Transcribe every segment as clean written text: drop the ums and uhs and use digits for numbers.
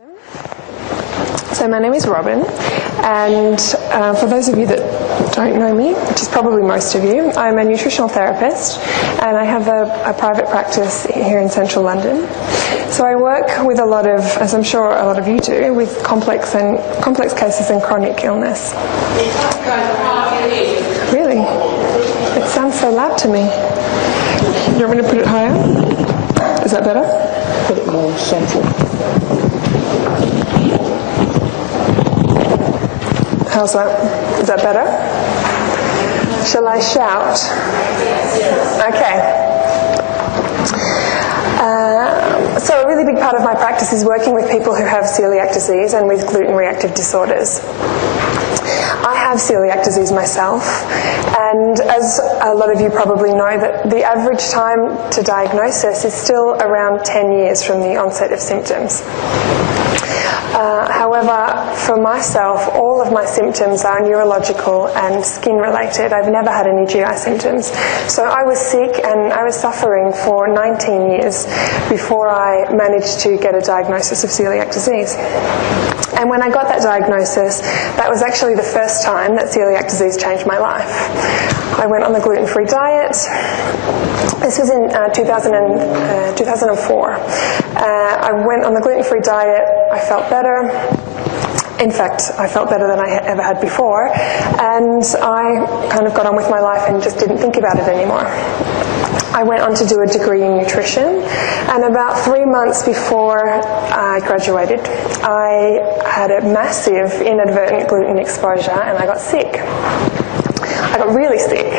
system. So my name is Robin, and for those of you that don't know me, which is probably most of you, I'm a nutritional therapist and I have a private practice here in central London. So I work with a lot of, as I'm sure a lot of you do, with complex cases and chronic illness. Really? It sounds so loud to me. You want me to put it higher? Is that better? Put it more central. How's that? Is that better? Shall I shout? Okay. So a really big part of my practice is working with people who have celiac disease and with gluten-reactive disorders. I have celiac disease myself, and as a lot of you probably know, that the average time to diagnosis is still around 10 years from the onset of symptoms. However, for myself, all of my symptoms are neurological and skin related. I've never had any GI symptoms. So I was sick and I was suffering for 19 years before I managed to get a diagnosis of celiac disease. And when I got that diagnosis, that was actually the first time that celiac disease changed my life. I went on the gluten-free diet. This was in 2004. I went on the gluten-free diet. I felt better. In fact, I felt better than I ever had before. And I kind of got on with my life and just didn't think about it anymore. I went on to do a degree in nutrition, and about 3 months before I graduated, I had a massive inadvertent gluten exposure and I got sick. I got really sick,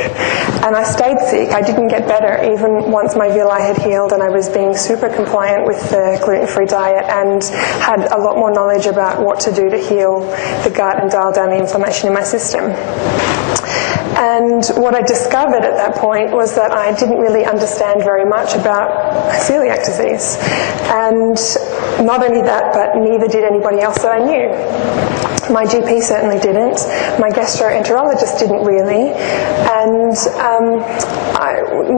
and I stayed sick. I didn't get better even once my villi had healed, and I was being super compliant with the gluten-free diet and had a lot more knowledge about what to do to heal the gut and dial down the inflammation in my system. And what I discovered at that point was that I didn't really understand very much about celiac disease. And not only that, but neither did anybody else that I knew. My GP certainly didn't. My gastroenterologist didn't really. And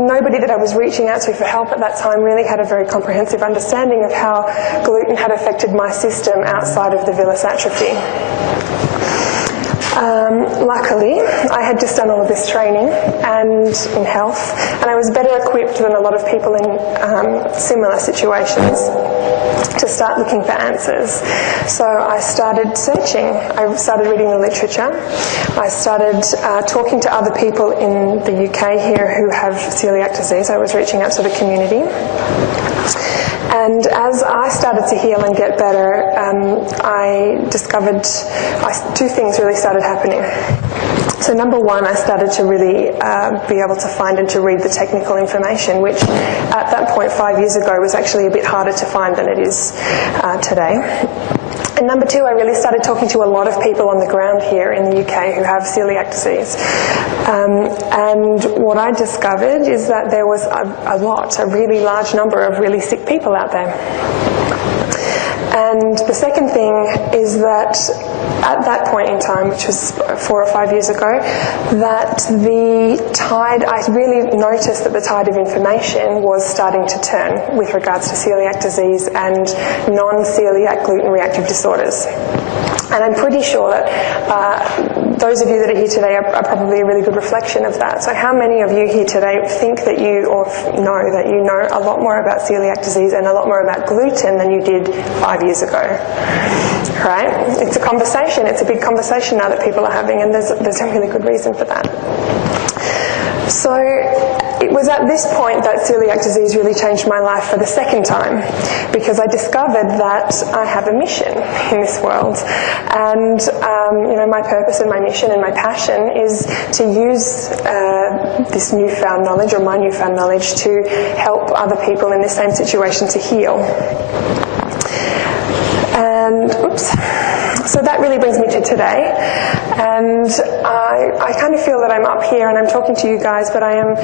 nobody that I was reaching out to for help at that time really had a very comprehensive understanding of how gluten had affected my system outside of the villus atrophy. Luckily, I had just done all of this training and in health, and I was better equipped than a lot of people in similar situations to start looking for answers. So I started searching. I started reading the literature. I started talking to other people in the UK here who have celiac disease. I was reaching out to the community. And as I started to heal and get better, I discovered two things really started happening. So number one, I started to really be able to find and to read the technical information, which at that point 5 years ago was actually a bit harder to find than it is today. And number two, I really started talking to a lot of people on the ground here in the UK who have celiac disease. And what I discovered is that there was a really large number of really sick people out there. And the second thing is that at that point in time, which was 4 or 5 years ago, that the tide, I really noticed that the tide of information was starting to turn with regards to celiac disease and non-celiac gluten-reactive disorders. And I'm pretty sure that those of you that are here today are probably a really good reflection of that. So how many of you here today think that you, or know that you know a lot more about celiac disease and a lot more about gluten than you did 5 years ago? Right? It's a conversation. It's a big conversation now that people are having, and there's a really good reason for that. So it was at this point that celiac disease really changed my life for the second time, because I discovered that I have a mission in this world, and my purpose and my mission and my passion is to use this newfound knowledge, or my newfound knowledge, to help other people in the same situation to heal. And so that really brings me to today, and I kind of feel that I'm up here and I'm talking to you guys, but I'm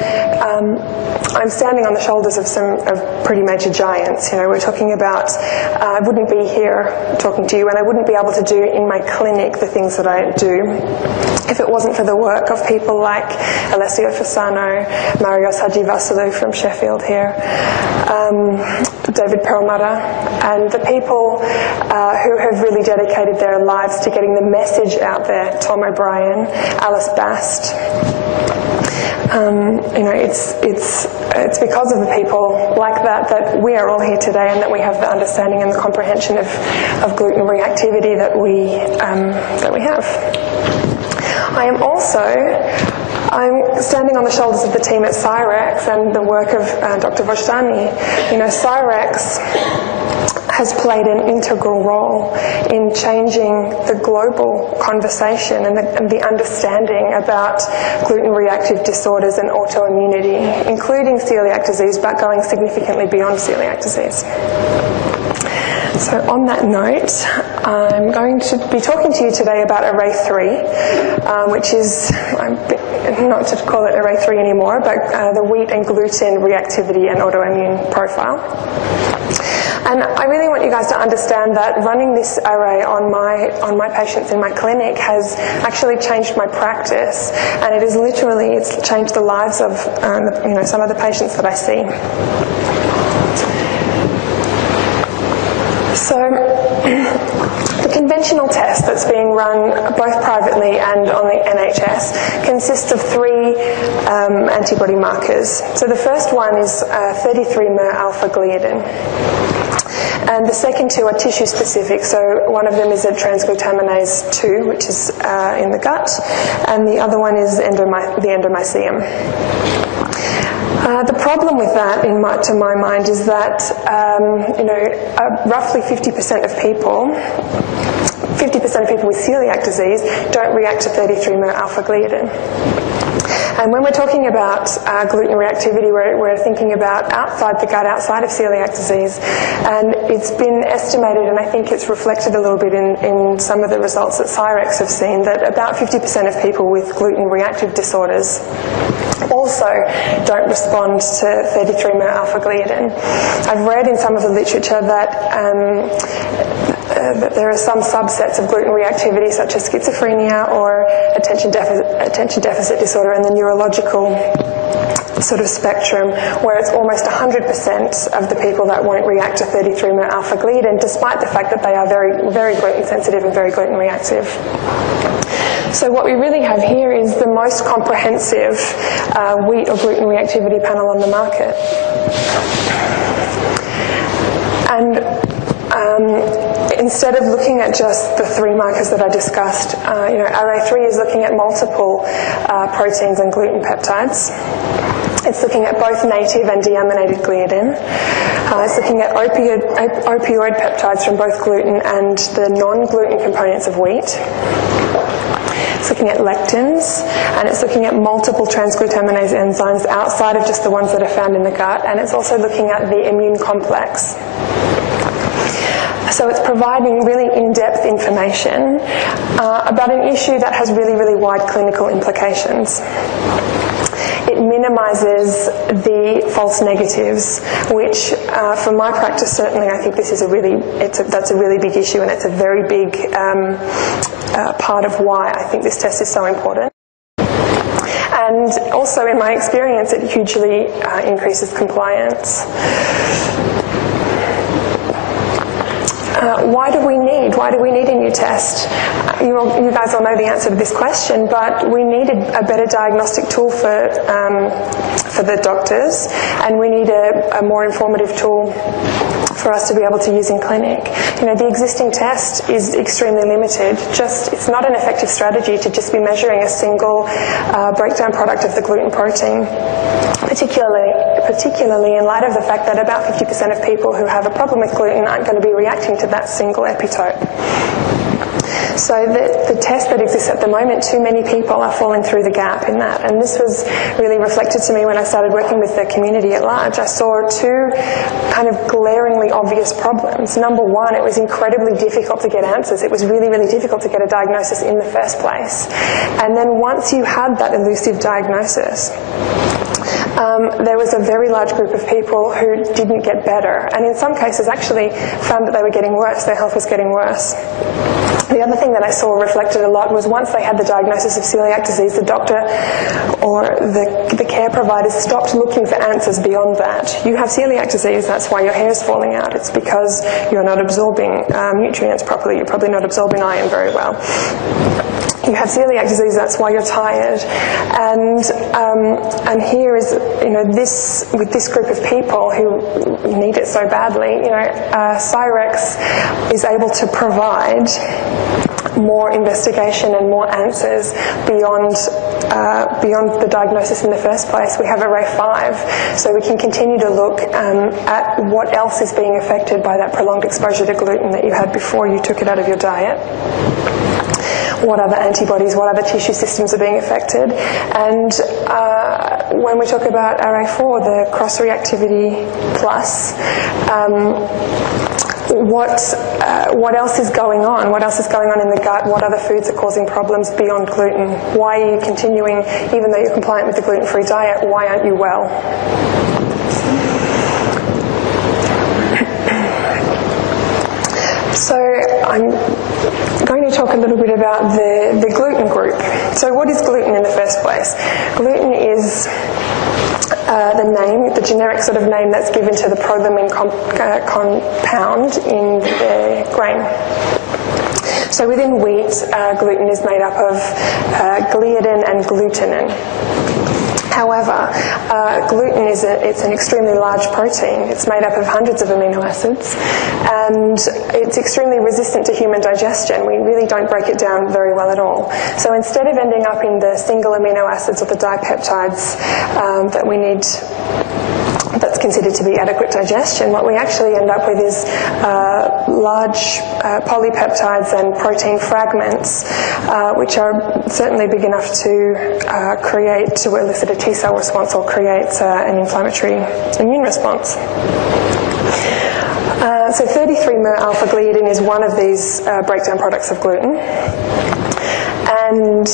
standing on the shoulders of some pretty major giants. We're talking about I wouldn't be here talking to you, and I wouldn't be able to do in my clinic the things that I do if it wasn't for the work of people like Alessio Fasano, Marios Hadjivassiliou from Sheffield here, David Perlmutter, and the people who have really dedicated their lives to getting the message out there, Tom O'Brien, Alice Bast. It's because of the people like that we are all here today, and that we have the understanding and the comprehension of gluten reactivity that we have. I'm standing on the shoulders of the team at Cyrex and the work of Dr. Voshtani. Cyrex has played an integral role in changing the global conversation and the understanding about gluten-reactive disorders and autoimmunity, including celiac disease, but going significantly beyond celiac disease. So on that note, I'm going to be talking to you today about Array 3, which is, not to call it Array 3 anymore, but the wheat and gluten reactivity and autoimmune profile. And I really want you guys to understand that running this array on my patients in my clinic has actually changed my practice, and it's changed the lives of some of the patients that I see. So the conventional test that's being run both privately and on the NHS consists of 3 antibody markers. So the first one is 33-mer alpha-gliadin. And the second 2 are tissue-specific. So one of them is a transglutaminase 2, which is in the gut, and the other one is the endomysium. The problem with that, to my mind, is that roughly 50% of people with celiac disease don't react to 33-mer alpha-gliadin. And when we're talking about gluten reactivity, we're thinking about outside the gut, outside of celiac disease. And it's been estimated, and I think it's reflected a little bit in some of the results that Cyrex have seen, that about 50% of people with gluten reactive disorders also don't respond to 33-mer alpha-gliadin. I've read in some of the literature that there are some subsets of gluten reactivity, such as schizophrenia or attention deficit disorder and the neurological sort of spectrum, where it's almost 100% of the people that won't react to 33-mer alpha-gliadin, despite the fact that they are very, very gluten sensitive and very gluten reactive. So what we really have here is the most comprehensive wheat or gluten reactivity panel on the market. And instead of looking at just the 3 markers that I discussed, Array 3 is looking at multiple proteins and gluten peptides. It's looking at both native and deaminated gliadin. It's looking at opioid peptides from both gluten and the non-gluten components of wheat. It's looking at lectins, and it's looking at multiple transglutaminase enzymes outside of just the ones that are found in the gut, and it's also looking at the immune complex. So it's providing really in-depth information about an issue that has really, really wide clinical implications. It minimises the false negatives, which from my practice certainly I think this is that's a really big issue, and it's a very big part of why I think this test is so important. And also in my experience it hugely increases compliance. Why do we need a new test? You guys all know the answer to this question, but we needed a better diagnostic tool for the doctors, and we need a more informative tool for us to be able to use in clinic. The existing test is extremely limited. It's not an effective strategy to just be measuring a single breakdown product of the gluten protein, particularly in light of the fact that about 50% of people who have a problem with gluten aren't going to be reacting to that single epitope. So the test that exists at the moment, too many people are falling through the gap in that. And this was really reflected to me when I started working with the community at large. I saw 2 kind of glaringly obvious problems. Number one, it was incredibly difficult to get answers. It was really, really difficult to get a diagnosis in the first place. And then once you had that elusive diagnosis, there was a very large group of people who didn't get better, and in some cases actually found that they were getting worse, their health was getting worse. The other thing that I saw reflected a lot was once they had the diagnosis of celiac disease, the doctor or the care providers stopped looking for answers beyond that. You have celiac disease, that's why your hair is falling out. It's because you're not absorbing nutrients properly. You're probably not absorbing iron very well. You have celiac disease, that's why you're tired. And here is, with this group of people who need it so badly, Cyrex is able to provide more investigation and more answers beyond the diagnosis in the first place. We have Array 5, so we can continue to look at what else is being affected by that prolonged exposure to gluten that you had before you took it out of your diet. What other antibodies, what other tissue systems are being affected. And when we talk about Array 4, the cross-reactivity plus, what else is going on? What else is going on in the gut? What other foods are causing problems beyond gluten? Why are you continuing, even though you're compliant with the gluten-free diet, why aren't you well? So I'm going to talk a little bit about the gluten group. So what is gluten in the first place? Gluten is the generic sort of name that's given to the prolamine compound in the grain. So within wheat, gluten is made up of gliadin and glutenin. However, gluten it's an extremely large protein. It's made up of hundreds of amino acids, and it's extremely resistant to human digestion. We really don't break it down very well at all. So instead of ending up in the single amino acids or the dipeptides that we need, that's considered to be adequate digestion, what we actually end up with is large polypeptides and protein fragments, which are certainly big enough to elicit a T cell response or create an inflammatory immune response. So 33-mer-alpha-gliadin is one of these breakdown products of gluten, and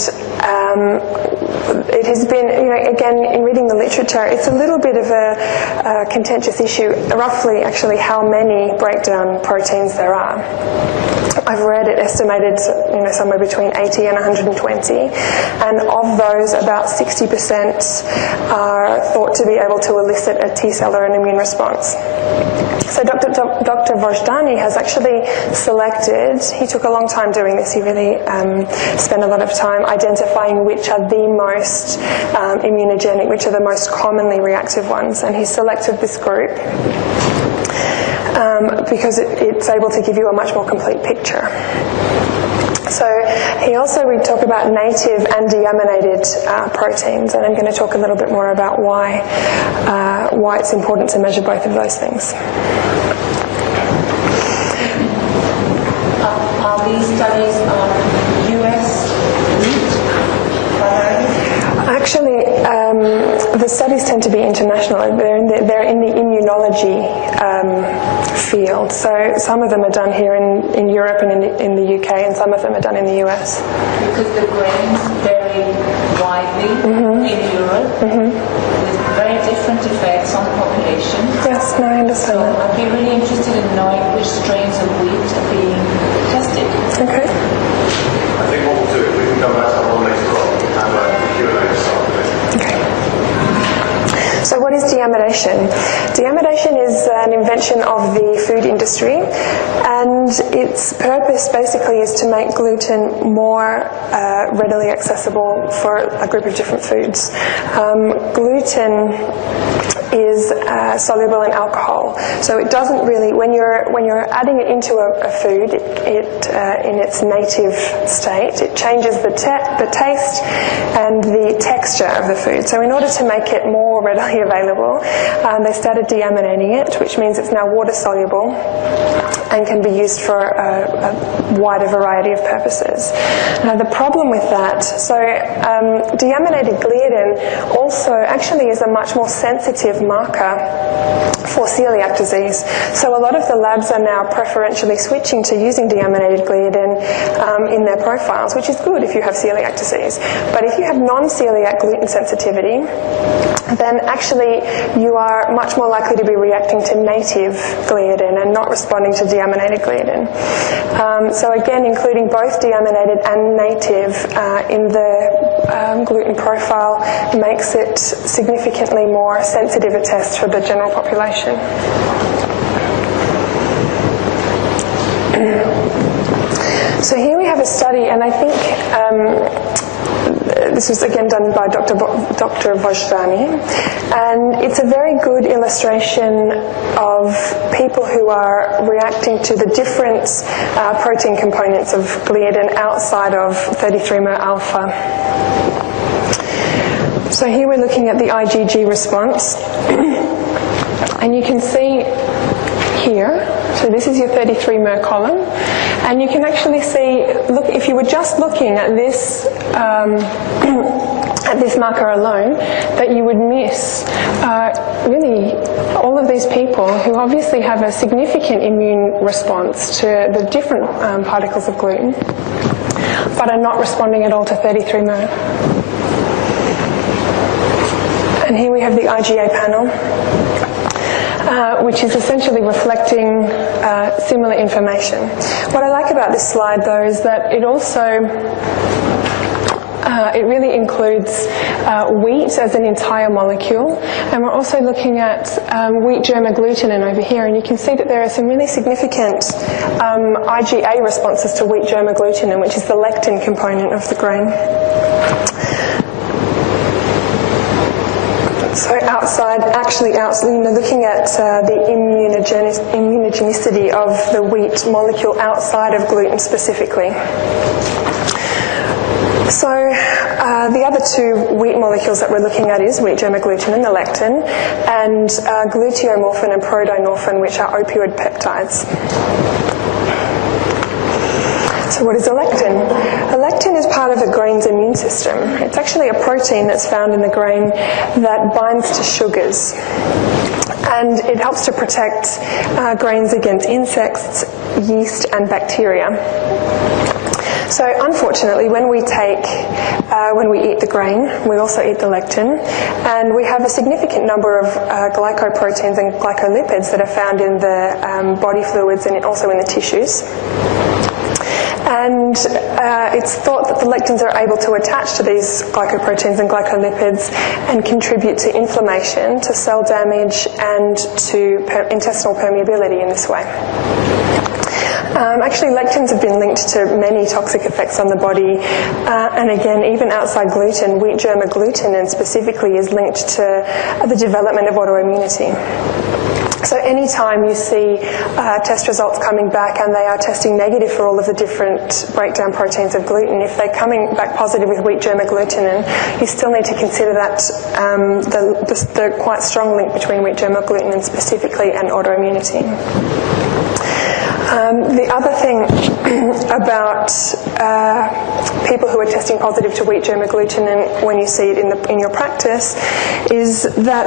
it has been, again, in reading the literature, it's a little bit of a contentious issue, roughly actually how many breakdown proteins there are. I've read it estimated, somewhere between 80 and 120, and of those, about 60% are thought to be able to elicit a T cell or an immune response. So Dr. Vojdani has actually selected, he took a long time doing this, he really spent a lot of time identifying which are the most immunogenic, which are the most commonly reactive ones, and he selected this group because it's able to give you a much more complete picture. So we talk about native and deaminated proteins, and I'm going to talk a little bit more about why it's important to measure both of those things. Are these studies US Actually, the studies tend to be international. They're in the immunology field. So some of them are done here in Europe and in the UK, and some of them are done in the US. Because the grains vary widely in Europe with very different effects on the population. Yes, no, I understand that. I'd be really interested in knowing which strains of wheat are being tested. Okay. I think what we'll do is we can come back to that one later on and the Q&A to start with. Okay. So what is deamidation? Deamidation is an invention of the food industry, and its purpose basically is to make gluten more readily accessible for a group of different foods. Gluten is soluble in alcohol, so it doesn't really, when you're adding it into a food, it in its native state, it changes the taste and the texture of the food. So in order to make it more readily available, they started deaminating it, which means it's now water soluble, and can be used for a wider variety of purposes. Now the problem with that, so deaminated gliadin also actually is a much more sensitive marker for celiac disease. So a lot of the labs are now preferentially switching to using deaminated gliadin in their profiles, which is good if you have celiac disease. But if you have non-celiac gluten sensitivity, then actually you are much more likely to be reacting to native gliadin and not responding to deaminated gliadin. So again, including both deaminated and native in the gluten profile makes it significantly more sensitive a test for the general population. So here we have a study, and I think this was again done by Dr. Vojdani, and it's a very good illustration of people who are reacting to the different protein components of gliadin outside of 33-mer alpha. So here we're looking at the IgG response, and you can see here, so this is your 33-mer column, and you can actually see, look, if you were just looking at this marker alone, that you would miss really all of these people who obviously have a significant immune response to the different particles of gluten, but are not responding at all to 33-mer. And here we have the IgA panel, which is essentially reflecting similar information. What I like about this slide, though, is that it also it really includes wheat as an entire molecule, and we're also looking at wheat germ agglutinin over here, and you can see that there are some really significant IgA responses to wheat germ agglutinin, which is the lectin component of the grain. So looking at the immunogenicity of the wheat molecule outside of gluten specifically. So the other two wheat molecules that we're looking at is wheat germ agglutinin, the lectin, and gluteomorphin and prodynorphin, which are opioid peptides. So what is a lectin? A lectin is part of a grain's immune system. It's actually a protein that's found in the grain that binds to sugars. And it helps to protect grains against insects, yeast, and bacteria. So unfortunately, when we eat the grain, we also eat the lectin, and we have a significant number of glycoproteins and glycolipids that are found in the body fluids and also in the tissues. And it's thought that the lectins are able to attach to these glycoproteins and glycolipids and contribute to inflammation, to cell damage, and to intestinal permeability in this way. Actually, lectins have been linked to many toxic effects on the body, and again, even outside gluten, wheat germ agglutinin specifically is linked to the development of autoimmunity. So anytime you see test results coming back and they are testing negative for all of the different breakdown proteins of gluten, if they're coming back positive with wheat germ agglutinin, you still need to consider that the quite strong link between wheat germ agglutinin specifically and autoimmunity. The other thing about people who are testing positive to wheat germ agglutinin when you see it in your practice is that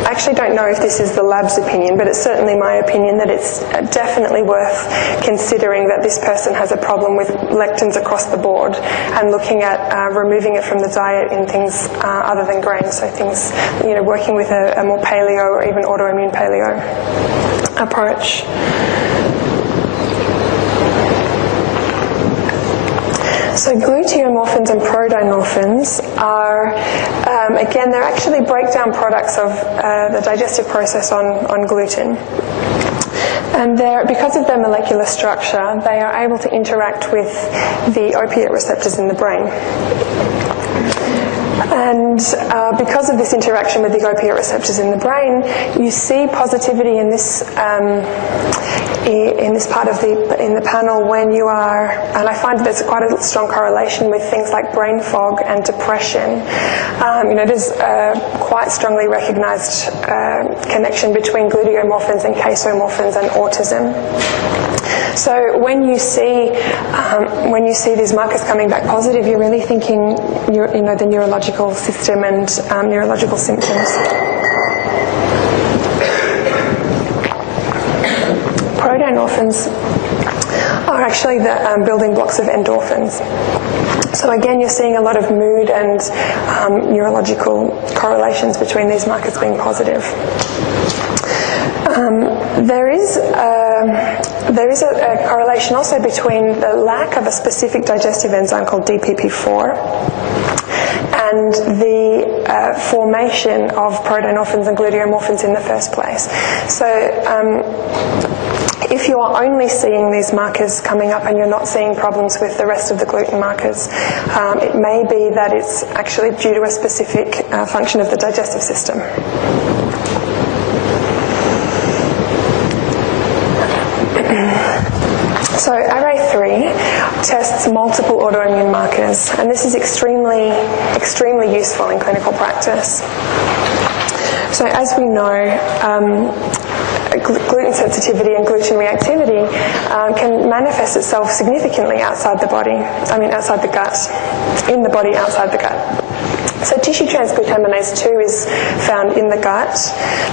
I actually don't know if this is the lab's opinion, but it's certainly my opinion that it's definitely worth considering that this person has a problem with lectins across the board and looking at removing it from the diet in things other than grain. So things, working with a more paleo or even autoimmune paleo approach. So gluteomorphins and prodynorphins are, again, they're actually breakdown products of the digestive process on gluten. And because of their molecular structure, they are able to interact with the opiate receptors in the brain. And because of this interaction with the opiate receptors in the brain, you see positivity in this part of the panel when you are, and I find there's quite a strong correlation with things like brain fog and depression. There's a quite strongly recognised connection between gluteomorphins and casomorphins and autism. So when you see these markers coming back positive, you're really thinking the neurological system and neurological symptoms. Protonorphins are actually the building blocks of endorphins. So again, you're seeing a lot of mood and neurological correlations between these markers being positive. There is a correlation also between the lack of a specific digestive enzyme called DPP4 and the formation of protonorphins and gluteomorphins in the first place. So if you are only seeing these markers coming up and you're not seeing problems with the rest of the gluten markers, it may be that it's actually due to a specific function of the digestive system. So Array3 tests multiple autoimmune markers, and this is extremely useful in clinical practice. So as we know, gluten sensitivity and gluten reactivity can manifest itself significantly outside the gut, in the body, outside the gut. So tissue transglutaminase 2 is found in the gut,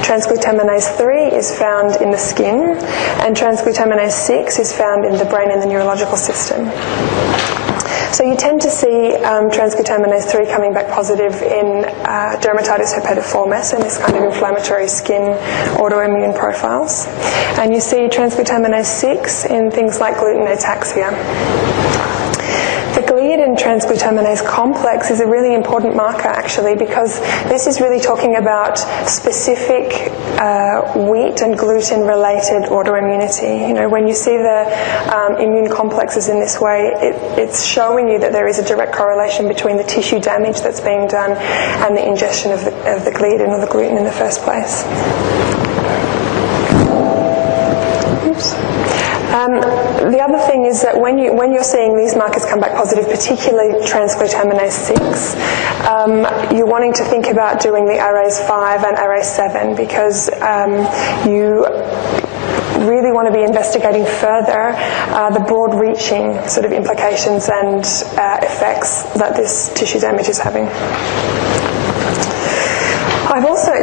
transglutaminase 3 is found in the skin, and transglutaminase 6 is found in the brain and the neurological system. So you tend to see transglutaminase 3 coming back positive in dermatitis herpetiformis and this kind of inflammatory skin autoimmune profiles. And you see transglutaminase 6 in things like gluten ataxia. The gliadin transglutaminase complex is a really important marker actually, because this is really talking about specific wheat and gluten related autoimmunity. When you see the immune complexes in this way, it's showing you that there is a direct correlation between the tissue damage that's being done and the ingestion of the gliadin or the gluten in the first place. Oops. The other thing is that when you're seeing these markers come back positive, particularly transglutaminase 6, you're wanting to think about doing the Arrays 5 and Array 7 because you really want to be investigating further the broad-reaching sort of implications and effects that this tissue damage is having.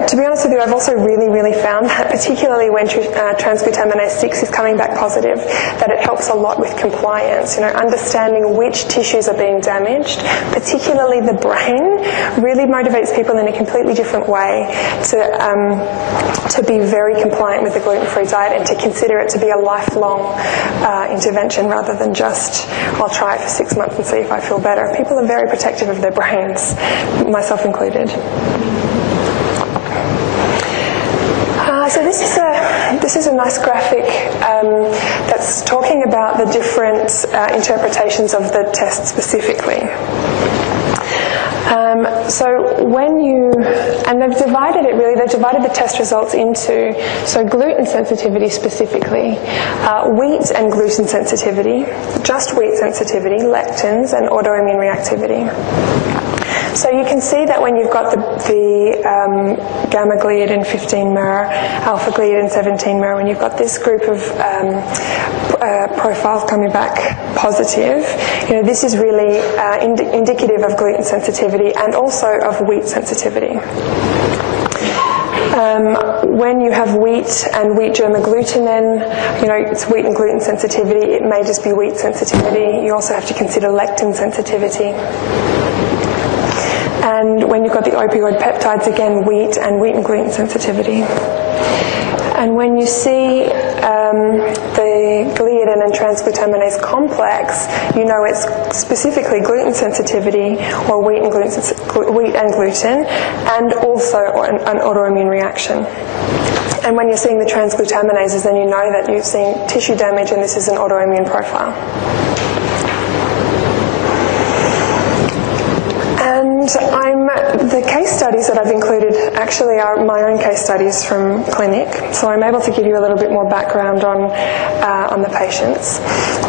To be honest with you, I've also really found that particularly when transglutaminase 6 is coming back positive, that it helps a lot with compliance. Understanding which tissues are being damaged, particularly the brain, really motivates people in a completely different way to be very compliant with the gluten-free diet and to consider it to be a lifelong intervention rather than just, I'll try it for 6 months and see if I feel better. People are very protective of their brains, myself included. So this is a nice graphic that's talking about the different interpretations of the test specifically. They've divided the test results into, so gluten sensitivity specifically, wheat and gluten sensitivity, just wheat sensitivity, lectins, and autoimmune reactivity. So you can see that when you've got the gamma gliadin 15 mer, alpha gliadin 17 mer, when you've got this group of profiles coming back positive, this is really indicative of gluten sensitivity and also of wheat sensitivity. When you have wheat and wheat germ agglutinin, it's wheat and gluten sensitivity, it may just be wheat sensitivity. You also have to consider lectin sensitivity. And when you've got the opioid peptides, again, wheat and gluten sensitivity. And when you see the gliadin and transglutaminase complex, it's specifically gluten sensitivity or wheat and gluten, and also an autoimmune reaction. And when you're seeing the transglutaminases, then you know that you're seeing tissue damage and this is an autoimmune profile. And I'm The case studies that I've included actually are my own case studies from clinic, so I'm able to give you a little bit more background on the patients.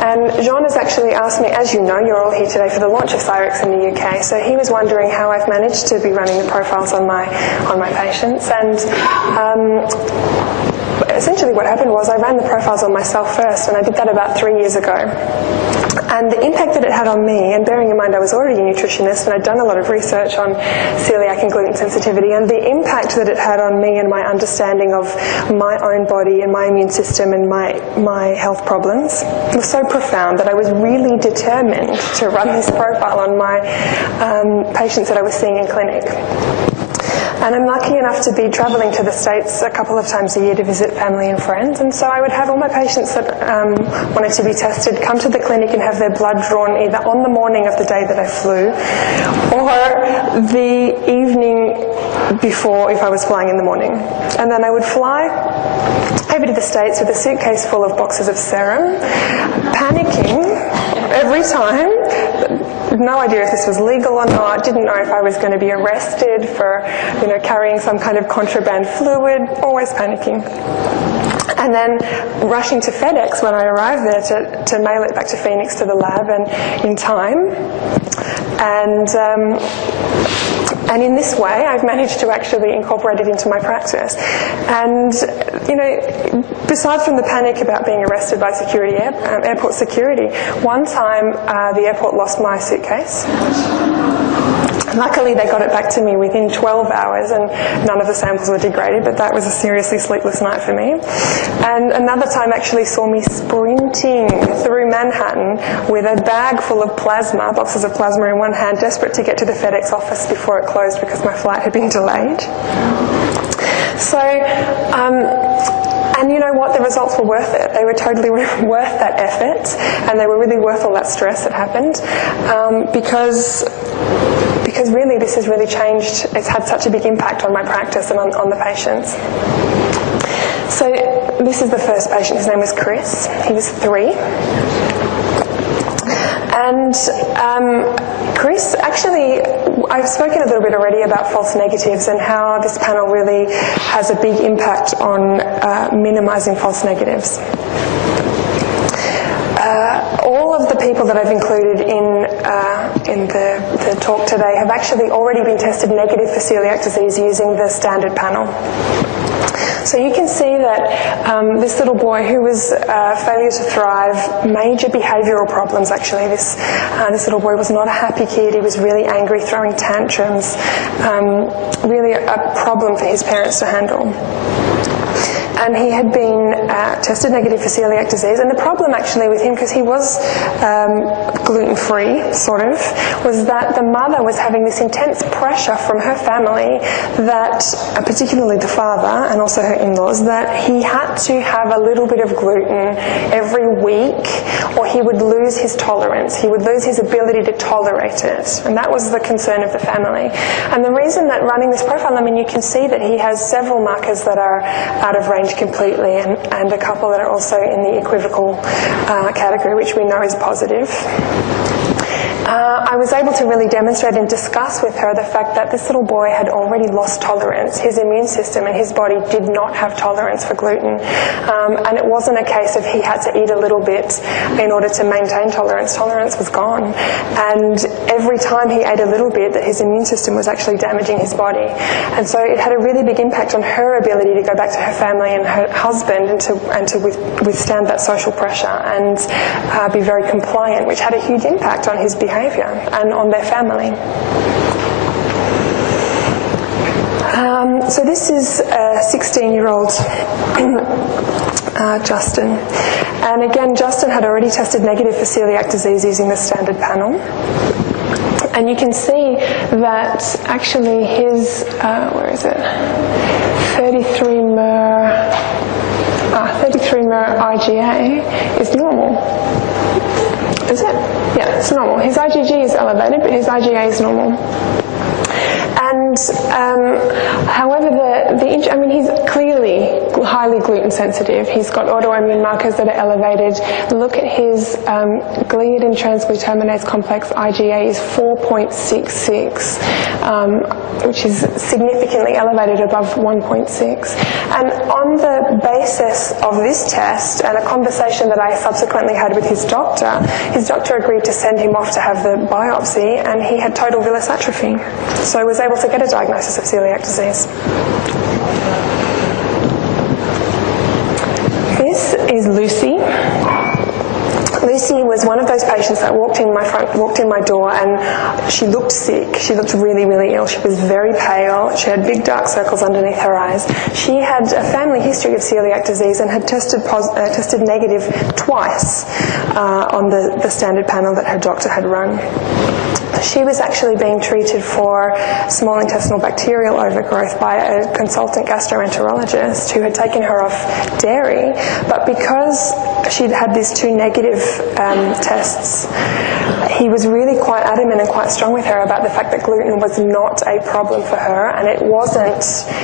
And Jean has actually asked me, as you know, you're all here today for the launch of Cyrex in the UK, so he was wondering how I've managed to be running the profiles on my patients. And essentially what happened was I ran the profiles on myself first, and I did that about 3 years ago. And the impact that it had on me, and bearing in mind I was already a nutritionist and I'd done a lot of research on celiac and gluten sensitivity, and the impact that it had on me and my understanding of my own body and my immune system and my health problems was so profound that I was really determined to run this profile on my patients that I was seeing in clinic. And I'm lucky enough to be travelling to the States a couple of times a year to visit family and friends, and so I would have all my patients that wanted to be tested come to the clinic and have their blood drawn either on the morning of the day that I flew or the evening before if I was flying in the morning. And then I would fly over to the States with a suitcase full of boxes of serum, panicking every time. No idea if this was legal or not, didn't know if I was going to be arrested for, carrying some kind of contraband fluid, always panicking. And then rushing to FedEx when I arrived there to mail it back to Phoenix to the lab and in time. And in this way, I've managed to actually incorporate it into my practice. And, besides from the panic about being arrested by security, airport security, one time the airport lost my suitcase. Luckily, they got it back to me within 12 hours and none of the samples were degraded, but that was a seriously sleepless night for me. And another time actually saw me sprinting through Manhattan with a bag full of plasma, boxes of plasma in one hand, desperate to get to the FedEx office before it closed because my flight had been delayed. So, and you know what? The results were worth it. They were totally worth that effort, and they were really worth all that stress that happened, because really this has really changed. It's had such a big impact on my practice and on the patients. So this is the first patient. His name was Chris. He was 3. And Chris, actually, I've spoken a little bit already about false negatives and how this panel really has a big impact on minimising false negatives. All of the people that I've included in the talk today have actually already been tested negative for celiac disease using the standard panel. So you can see that this little boy who was failure to thrive, major behavioural problems actually. This little boy was not a happy kid. He was really angry, throwing tantrums, really a problem for his parents to handle. And he had been tested negative for celiac disease. And the problem actually with him, because he was gluten-free, sort of, was that the mother was having this intense pressure from her family that, particularly the father and also her in-laws, that he had to have a little bit of gluten every week or he would lose his tolerance. He would lose his ability to tolerate it. And that was the concern of the family. And the reason that running this profile, you can see that he has several markers that are out of range completely and a couple that are also in the equivocal category, which we know is positive. I was able to really demonstrate and discuss with her the fact that this little boy had already lost tolerance. His immune system and his body did not have tolerance for gluten. And it wasn't a case of he had to eat a little bit in order to maintain tolerance. Tolerance was gone. And every time he ate a little bit, that his immune system was actually damaging his body. And so it had a really big impact on her ability to go back to her family and her husband and to withstand that social pressure and be very compliant, which had a huge impact on his behaviour and on their family. So this is a 16-year-old Justin. And again, Justin had already tested negative for celiac disease using the standard panel. And you can see that actually his, 33 mer IgA is normal. Is it? Yeah, it's normal. His IgG is elevated, but his IgA is normal. And however, he's clearly highly gluten sensitive. He's got autoimmune markers that are elevated. Look at his gliadin transglutaminase complex IgA is 4.66, which is significantly elevated above 1.6. And on the basis of this test and a conversation that I subsequently had with his doctor agreed to send him off to have the biopsy, and he had total villus atrophy. So I was able to get a diagnosis of celiac disease. This is Lucy. Lucy was one of those patients that walked in my door, and she looked sick. She looked really, really ill. She was very pale. She had big dark circles underneath her eyes. She had a family history of celiac disease and had tested negative twice on the standard panel that her doctor had run. She was actually being treated for small intestinal bacterial overgrowth by a consultant gastroenterologist who had taken her off dairy, but because she'd had these 2 negative tests, he was really quite adamant and quite strong with her about the fact that gluten was not a problem for her, and it wasn't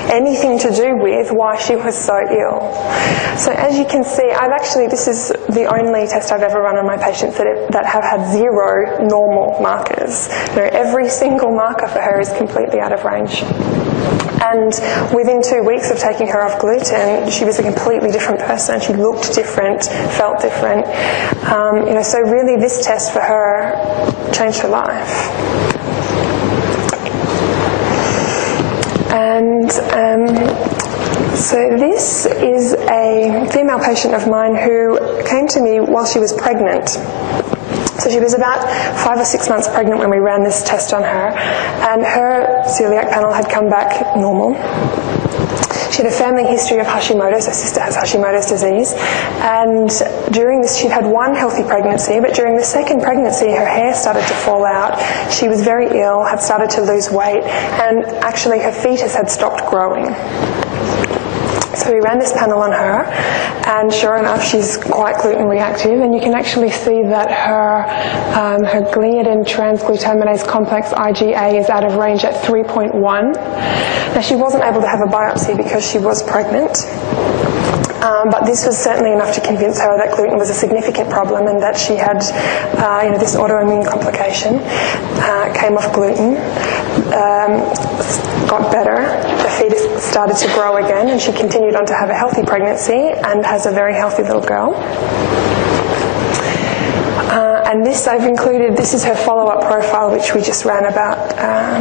anything to do with why she was so ill. So as you can see, this is the only test I've ever run on my patients that have had 0 normal markers. Every single marker for her is completely out of range. And within 2 weeks of taking her off gluten, she was a completely different person. She looked different, felt different. So really this test for her changed her life. And so this is a female patient of mine who came to me while she was pregnant. So she was about 5 or 6 months pregnant when we ran this test on her, and her celiac panel had come back normal. She had a family history of Hashimoto's. Her sister has Hashimoto's disease, and during this she'd had 1 healthy pregnancy, but during the second pregnancy her hair started to fall out. She was very ill, had started to lose weight, and actually her fetus had stopped growing. So we ran this panel on her, and sure enough, she's quite gluten reactive, and you can actually see that her gliadin transglutaminase complex IgA is out of range at 3.1. Now, she wasn't able to have a biopsy because she was pregnant. But this was certainly enough to convince her that gluten was a significant problem and that she had, this autoimmune complication. Came off gluten, got better. The fetus started to grow again, and she continued on to have a healthy pregnancy and has a very healthy little girl. And this I've included, this is her follow-up profile, which we just ran about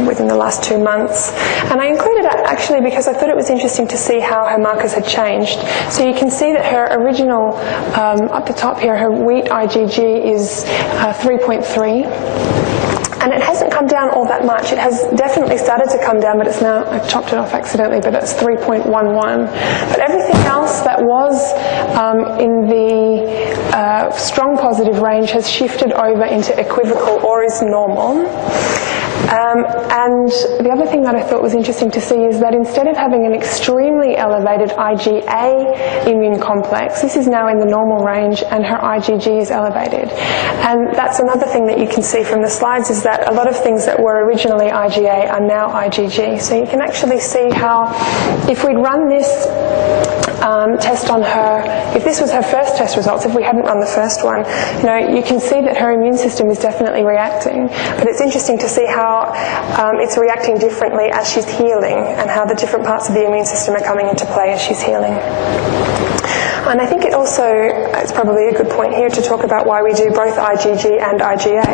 within the last 2 months. And I included it actually because I thought it was interesting to see how her markers had changed. So you can see that her original, up the top here, her wheat IgG is 3.3. And it hasn't come down all that much. It has definitely started to come down, but it's now, I chopped it off accidentally, but it's 3.11. But everything else that was in the strong positive range has shifted over into equivocal or is normal. And the other thing that I thought was interesting to see is that instead of having an extremely elevated IgA immune complex, this is now in the normal range and her IgG is elevated. And that's another thing that you can see from the slides, is that a lot of things that were originally IgA are now IgG. So you can actually see how if we'd run this test on her, if this was her first test results, if we hadn't run the first one, you can see that her immune system is definitely reacting. But it's interesting to see how it's reacting differently as she's healing, and how the different parts of the immune system are coming into play as she's healing. And I think it's probably a good point here to talk about why we do both IgG and IgA.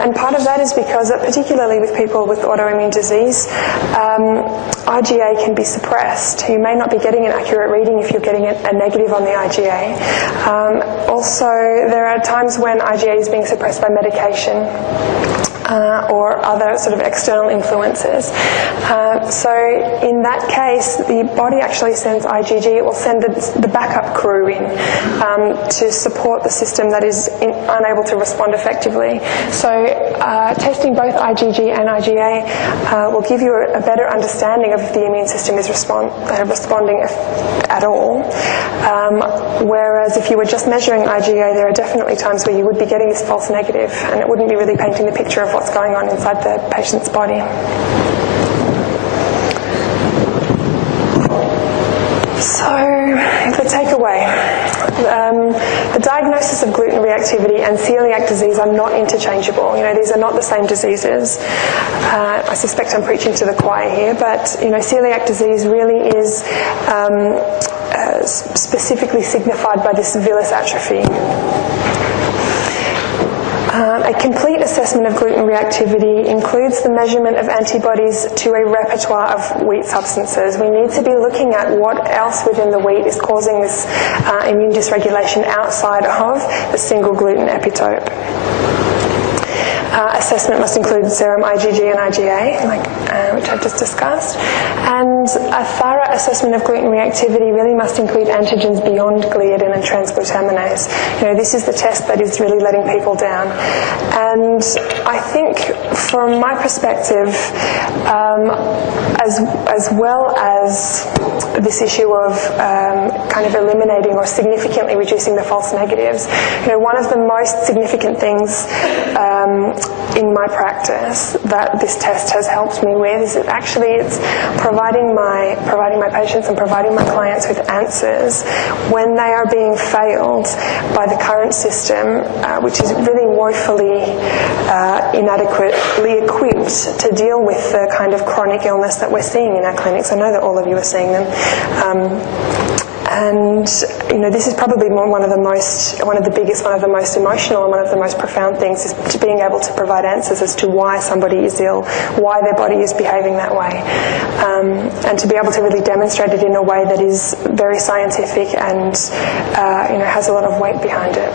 And part of that is because, particularly with people with autoimmune disease, IgA can be suppressed. You may not be getting an accurate reading if you're getting a negative on the IgA. Also, there are times when IgA is being suppressed by medication. Or other sort of external influences. So in that case, the body actually sends IgG. It will send the backup crew in to support the system that is unable to respond effectively. So testing both IgG and IgA will give you a better understanding of if the immune system is responding at all. Whereas if you were just measuring IgA, there are definitely times where you would be getting this false negative, and it wouldn't be really painting the picture of what's going on inside the patient's body. So The diagnosis of gluten reactivity and celiac disease are not interchangeable. These are not the same diseases. I suspect I'm preaching to the choir here, but celiac disease really is specifically signified by this villus atrophy. A complete assessment of gluten reactivity includes the measurement of antibodies to a repertoire of wheat substances. We need to be looking at what else within the wheat is causing this immune dysregulation outside of the single gluten epitope. Assessment must include serum IgG and IgA, which I've just discussed. And a thorough assessment of gluten reactivity really must include antigens beyond gliadin and transglutaminase. This is the test that is really letting people down. And I think, from my perspective, as well as this issue of kind of eliminating or significantly reducing the false negatives, one of the most significant things in my practice that this test has helped me with is that actually it's providing my patients and providing my clients with answers when they are being failed by the current system, which is really woefully inadequately equipped to deal with the kind of chronic illness that we're seeing in our clinics. I know that all of you are seeing them. And this is probably one of the biggest, one of the most emotional, and one of the most profound things, is to being able to provide answers as to why somebody is ill, why their body is behaving that way, and to be able to really demonstrate it in a way that is very scientific and has a lot of weight behind it.